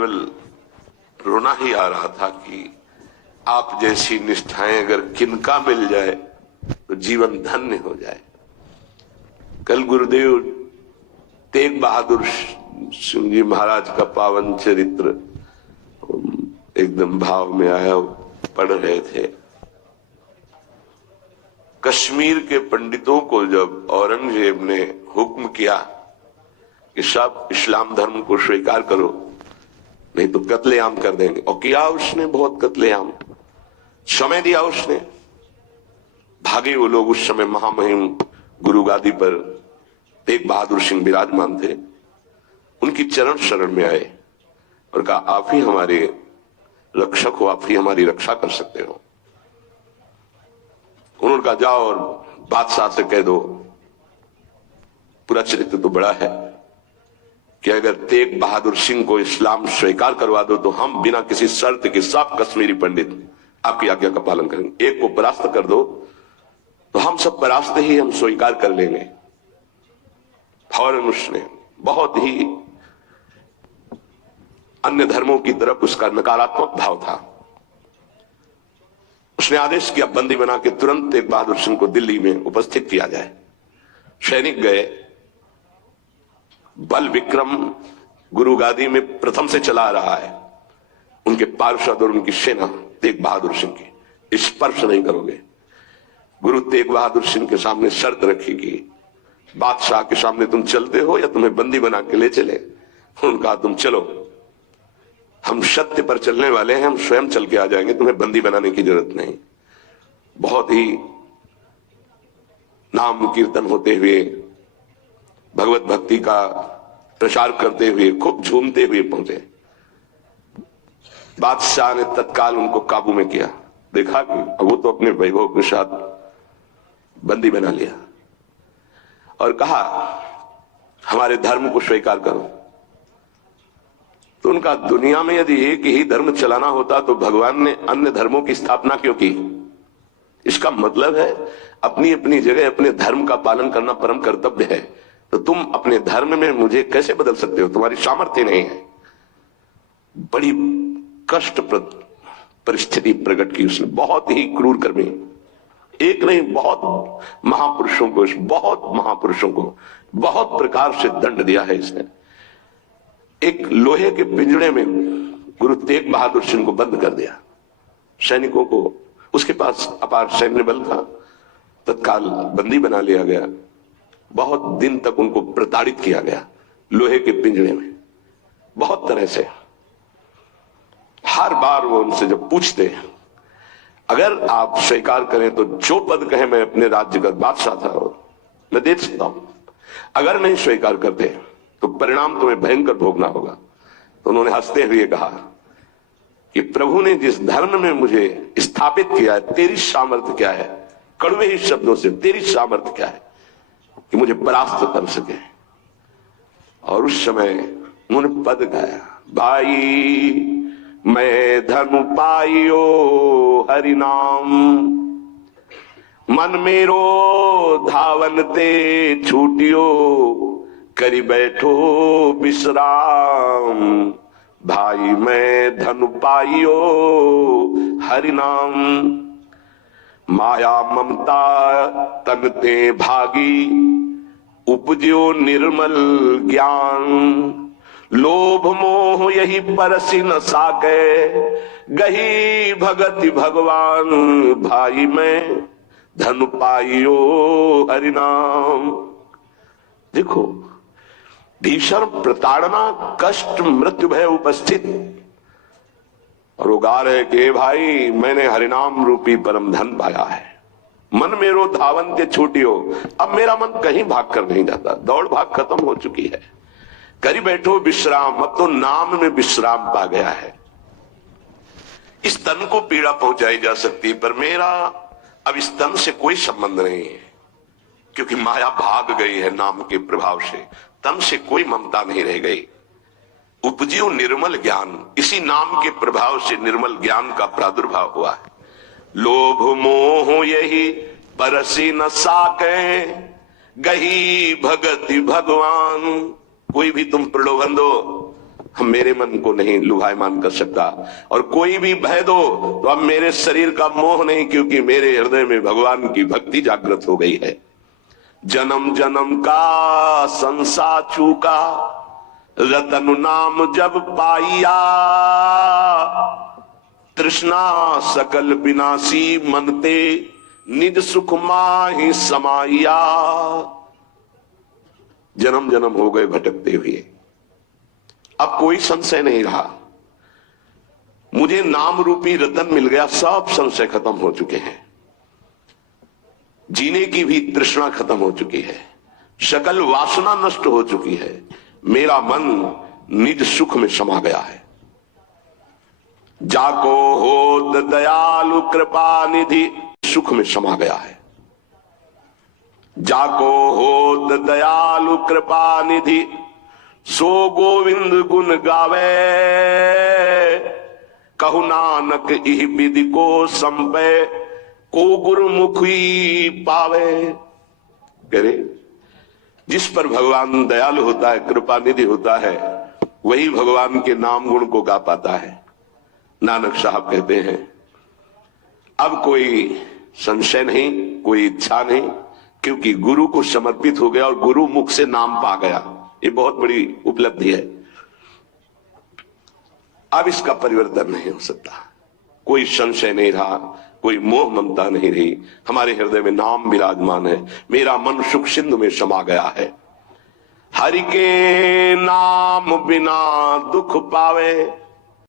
केवल रोना ही आ रहा था कि आप जैसी निष्ठाएं अगर किनका मिल जाए तो जीवन धन्य हो जाए। कल गुरुदेव तेग बहादुर सिंह जी महाराज का पावन चरित्र एकदम भाव में आया पढ़ रहे थे। कश्मीर के पंडितों को जब औरंगजेब ने हुक्म किया कि सब इस्लाम धर्म को स्वीकार करो नहीं तो कत्लेआम कर देंगे, और किया उसने बहुत कत्लेआम, समय दिया उसने। भागे वो लोग। उस समय महामहिम गुरु गादी पर तेग बहादुर सिंह विराजमान थे। उनकी चरण शरण में आए और कहा आप ही हमारे रक्षक हो, आप ही हमारी रक्षा कर सकते हो। उन्होंने कहा जाओ और बादशाह से कह दो, पूरा चरित्र तो बड़ा है, कि अगर तेग बहादुर सिंह को इस्लाम स्वीकार करवा दो तो हम बिना किसी शर्त के सब कश्मीरी पंडित आपकी आज्ञा का पालन करेंगे। एक को परास्त कर दो तो हम सब परास्त ही हम स्वीकार कर लेंगे। फौरन उसने बहुत ही अन्य धर्मों की तरफ उसका नकारात्मक भाव था। उसने आदेश किया बंदी बना के तुरंत तेग बहादुर सिंह को दिल्ली में उपस्थित किया जाए। सैनिक गए। बल विक्रम गुरु गादी में प्रथम से चला रहा है। उनके पार्षद और उनकी सेना तेग बहादुर सिंह की स्पर्श नहीं करोगे। गुरु तेग बहादुर सिंह के सामने शर्त रखी कि बादशाह के सामने तुम चलते हो या तुम्हें बंदी बना के ले चले। उन्होंने कहा तुम चलो, हम सत्य पर चलने वाले हैं, हम स्वयं चल के आ जाएंगे, तुम्हें बंदी बनाने की जरूरत नहीं। बहुत ही नाम कीर्तन होते हुए, भगवत भक्ति का प्रचार करते हुए, खूब झूमते हुए पहुंचे। बादशाह ने तत्काल उनको काबू में किया। देखा कि वो तो अपने वैभव के साथ बंदी बना लिया और कहा हमारे धर्म को स्वीकार करो। तो उनका दुनिया में यदि एक ही धर्म चलाना होता तो भगवान ने अन्य धर्मों की स्थापना क्यों की? इसका मतलब है अपनी अपनी जगह अपने धर्म का पालन करना परम कर्तव्य है। तो तुम अपने धर्म में मुझे कैसे बदल सकते हो? तुम्हारी सामर्थ्य नहीं है। बड़ी कष्टप्रद परिस्थिति प्रकट की उसने। बहुत ही क्रूर कर्मी, एक नहीं बहुत महापुरुषों को बहुत प्रकार से दंड दिया है इसने। एक लोहे के पिंजड़े में गुरु तेग बहादुर सिंह को बंद कर दिया। सैनिकों को, उसके पास अपार सैन्य बल था, तत्काल बंदी बना लिया गया। बहुत दिन तक उनको प्रताड़ित किया गया लोहे के पिंजड़े में, बहुत तरह से। हर बार वो उनसे जब पूछते अगर आप स्वीकार करें तो जो पद कहे मैं अपने राज्य का बादशाह था मैं दे सकता हूं, अगर नहीं स्वीकार करते तो परिणाम तुम्हें भयंकर भोगना होगा। तो उन्होंने हंसते हुए कहा कि प्रभु ने जिस धर्म में मुझे स्थापित किया है, तेरी सामर्थ्य क्या है? कड़वे ही शब्दों से, तेरी सामर्थ्य क्या है कि मुझे परास्त कर सके? और उस समय उन्होंने पद गाया, भाई मैं धनु पाइयो हरि नाम, मन मेरो धावन ते छूटियो, करी बैठो विश्राम, भाई मैं धनु पाइयो हरि नाम, माया ममता तन ते भागी, उपजो निर्मल ज्ञान, लोभ मोह यही परसी न साके, गही भगति भगवान, भाई मैं धनु पाइयो हरि नाम। देखो, भीषण प्रताड़ना, कष्ट, मृत्यु भय उपस्थित, और वो गा रहे कि भाई मैंने हरिनाम रूपी परम धन पाया है, मन मेरो धावन के छूटियो। अब मेरा मन कहीं भाग कर नहीं जाता, दौड़ भाग खत्म हो चुकी है। करी बैठो विश्राम, अब तो नाम में विश्राम पा गया है। इस तन को पीड़ा पहुंचाई जा सकती पर मेरा अब इस तन से कोई संबंध नहीं है, क्योंकि माया भाग गई है नाम के प्रभाव से, तन से कोई ममता नहीं रह गई। उपजियो निर्मल ज्ञान, इसी नाम के प्रभाव से निर्मल ज्ञान का प्रादुर्भाव हुआ है। लोभ मोह यही परसी न साके, गही भगति भगवान। कोई भी तुम प्रलोभन दो हम मेरे मन को नहीं लुभायमान कर सकता। और कोई भी भय दो तो अब मेरे शरीर का मोह नहीं, क्योंकि मेरे हृदय में भगवान की भक्ति जागृत हो गई है। जन्म जन्म का संसा चूका, रतन नाम जब पाइया, तृष्णा सकल विनाशी मनते, निज सुख माहि समाइया। जन्म जन्म हो गए भटकते हुए, अब कोई संशय नहीं रहा। मुझे नाम रूपी रतन मिल गया, सब संशय खत्म हो चुके हैं। जीने की भी तृष्णा खत्म हो चुकी है, सकल वासना नष्ट हो चुकी है। मेरा मन निज सुख में समा गया है। जाको होत दयालु कृपा निधि, सुख में समा गया है। जाको होत दयालु कृपा निधि, सो गोविंद गुण गावे, कहु नानक इह विधि को संपय, को गुरुमुखी पावे। कह रहे जिस पर भगवान दयालु होता है, कृपा निधि होता है, वही भगवान के नाम गुण को गा पाता है। नानक साहब कहते हैं अब कोई संशय नहीं, कोई इच्छा नहीं, क्योंकि गुरु को समर्पित हो गया और गुरु मुख से नाम पा गया। ये बहुत बड़ी उपलब्धि है। अब इसका परिवर्तन नहीं हो सकता। कोई संशय नहीं रहा, कोई मोह ममता नहीं रही। हमारे हृदय में नाम विराजमान है। मेरा मन सुख सिंधु में समा गया है। हरि के नाम बिना दुख पावे,